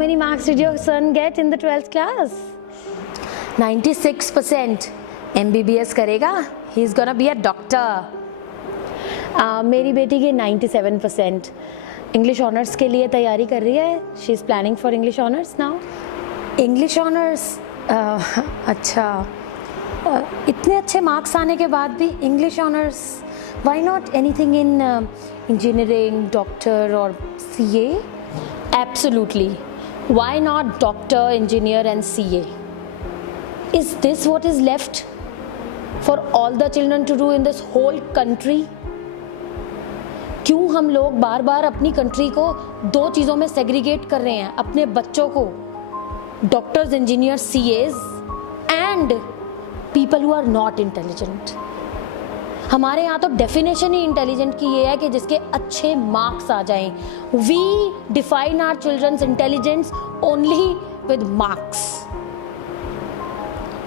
many marks did your son get in the 12th class? 96%. MBBS करेगा. He's gonna be a doctor. मेरी बेटी की 97%. English honours के लिए तैयारी कर रही है. She is planning for English honours now. English honours, अच्छा, इतने अच्छे मार्क्स आने के बाद भी English honours, why not anything in engineering, doctor और CA? Absolutely. Why not doctor, engineer and CA? Is this what is left for all the children to do in this whole country? क्यों हम लोग बार बार अपनी country को दो चीज़ों में segregate कर रहे हैं, अपने बच्चों को doctors, engineers, CAs and people who are not intelligent. हमारे यहाँ तो डेफिनेशन ही इंटेलिजेंट की ये है कि जिसके अच्छे मार्क्स आ जाएं. We define our children's intelligence only with marks.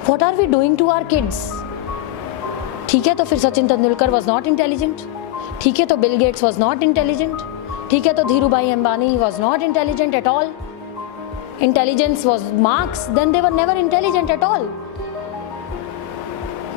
What are we doing to our kids? ठीक है, तो फिर Sachin Tendulkar was not intelligent. ठीक है, तो Bill Gates was not intelligent. ठीक है, तो Dhirubhai Ambani was not intelligent at all. Intelligence was marks, then they were never intelligent at all.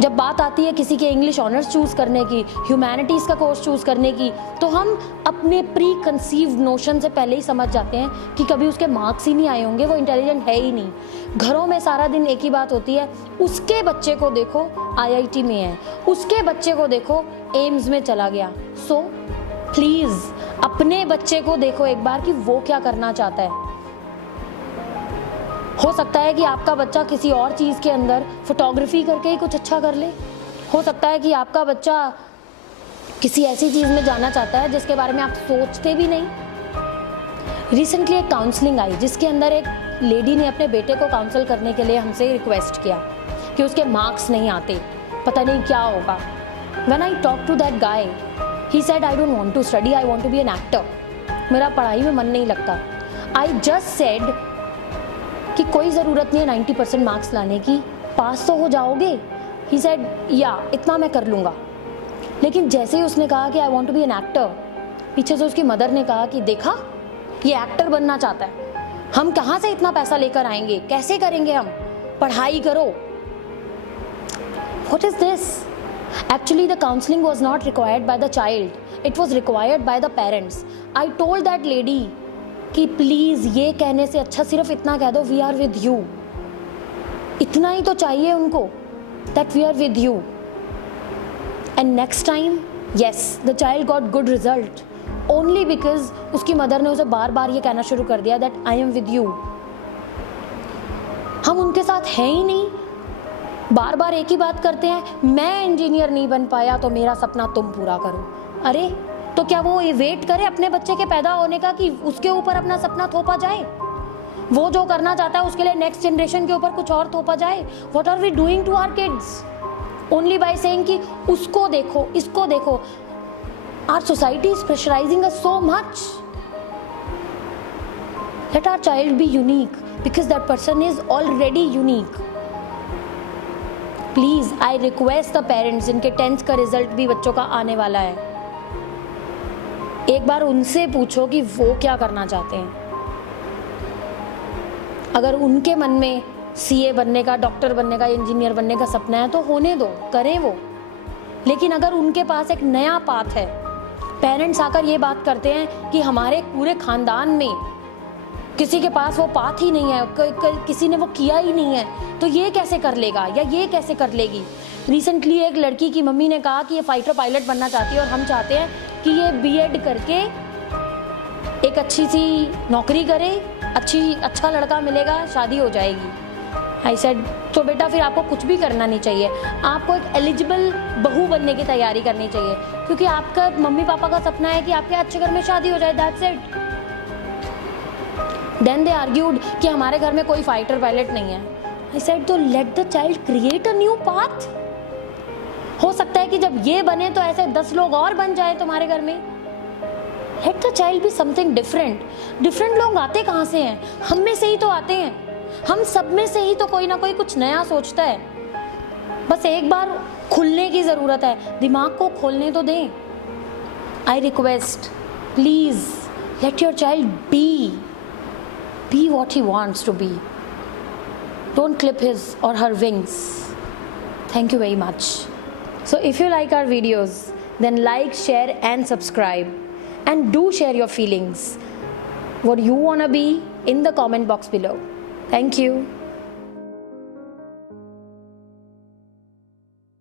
जब बात आती है किसी के इंग्लिश ऑनर्स चूज करने की, ह्यूमैनिटीज़ का कोर्स चूज करने की, तो हम अपने प्री कंसीव्ड नोशन से पहले ही समझ जाते हैं कि कभी उसके मार्क्स ही नहीं आए होंगे, वो इंटेलिजेंट है ही नहीं. घरों में सारा दिन एक ही बात होती है, उसके बच्चे को देखो IIT में है, उसके बच्चे को देखो एम्स में चला गया. सो प्लीज़ अपने बच्चे को देखो एक बार कि वो क्या करना चाहता है. हो सकता है कि आपका बच्चा किसी और चीज़ के अंदर फोटोग्राफी करके ही कुछ अच्छा कर ले. हो सकता है कि आपका बच्चा किसी ऐसी चीज़ में जाना चाहता है जिसके बारे में आप सोचते भी नहीं. रिसेंटली एक काउंसलिंग आई जिसके अंदर एक लेडी ने अपने बेटे को काउंसल करने के लिए हमसे रिक्वेस्ट किया कि उसके मार्क्स नहीं आते, पता नहीं क्या होगा. When I talk to that guy, he said I don't want to study, I want to be an actor. मेरा पढ़ाई में मन नहीं लगता. आई जस्ट सेड कि कोई ज़रूरत नहीं है 90% मार्क्स लाने की, पास तो हो जाओगे. ही सेड या इतना मैं कर लूँगा. लेकिन जैसे ही उसने कहा कि I want to be an actor, पीछे से उसकी मदर ने कहा कि देखा ये एक्टर बनना चाहता है, हम कहाँ से इतना पैसा लेकर आएंगे, कैसे करेंगे हम, पढ़ाई करो. What is this? Actually, the counseling was not required by the child. It was required by the parents. I told that lady कि प्लीज़ ये कहने से अच्छा सिर्फ इतना कह दो, वी आर विद यू. इतना ही तो चाहिए उनको, that we are with you. And next time, yes, the child got good result only because उसकी मदर ने उसे बार बार ये कहना शुरू कर दिया that I am with you. हम उनके साथ हैं ही नहीं. बार बार एक ही बात करते हैं, मैं इंजीनियर नहीं बन पाया तो मेरा सपना तुम पूरा करो. अरे तो क्या वो ये वेट करे अपने बच्चे के पैदा होने का कि उसके ऊपर अपना सपना थोपा जाए? वो जो करना चाहता है उसके लिए नेक्स्ट जनरेशन के ऊपर कुछ और थोपा जाए? What are we doing to our kids only by saying कि उसको देखो, इसको देखो. Our society is pressurising us so much. Let our child be unique because that person is already unique. Please I request the parents, जिनके 10th का result भी बच्चों का आने वाला है, एक बार उनसे पूछो कि वो क्या करना चाहते हैं. अगर उनके मन में CA बनने का, डॉक्टर बनने का, इंजीनियर बनने का सपना है तो होने दो, करें वो. लेकिन अगर उनके पास एक नया पाथ है, पेरेंट्स आकर ये बात करते हैं कि हमारे पूरे खानदान में किसी के पास वो पाथ ही नहीं है, किसी ने वो किया ही नहीं है, तो ये कैसे कर लेगा या ये कैसे कर लेगी. रिसेंटली एक लड़की की मम्मी ने कहा कि ये फाइटर पायलट बनना चाहती है और हम चाहते हैं कि ये B.Ed करके एक अच्छी सी नौकरी करे, अच्छा लड़का मिलेगा, शादी हो जाएगी. आई सेड तो बेटा फिर आपको कुछ भी करना नहीं चाहिए, आपको एक एलिजिबल बहू बनने की तैयारी करनी चाहिए, क्योंकि आपका मम्मी पापा का सपना है कि आपके अच्छे घर में शादी हो जाए, that's it. Then they argued कि हमारे घर में कोई फाइटर पायलट नहीं है. आई सेड तो let the child create a new path. हो सकता है कि जब ये बने तो ऐसे 10 लोग और बन जाए तुम्हारे घर में. Late the child be something different. Different लोग आते कहाँ से हैं? हम में से ही तो आते हैं. हम सब में से ही तो कोई ना कोई कुछ नया सोचता है. बस एक बार खुलने की ज़रूरत है, दिमाग को खोलने तो दें. I request, please let your child B. be what he wants to be. Don't clip his or her wings. Thank you very much. So if you like our videos, then like, share and subscribe. And do share your feelings, what you want to be, in the comment box below. Thank you.